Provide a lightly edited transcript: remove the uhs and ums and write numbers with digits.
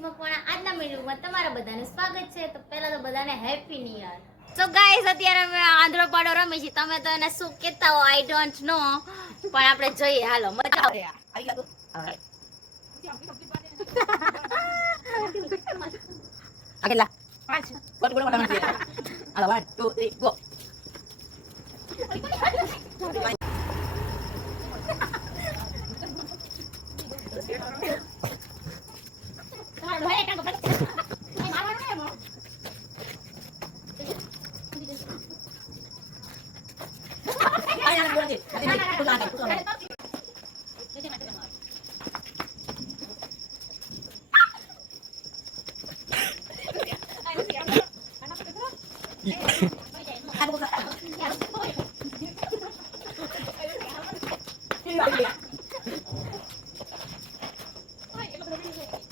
ખુશી મકવાણા આજના વિડિયોમાં તમારા બધાનું સ્વાગત છે. તો પહેલા તો બધાને happy new year. So guys અત્યારે અમે આંધળો પાડો રમી છે. તમે તો એને શું કહેતા હો આઈ ડોન્ટ નો, પણ આપણે જોઈએ. હાલો મજા આવે. આવી ગયો આગલા 5 બોલ બોલ મારા હાલો 1 2 3 ગો.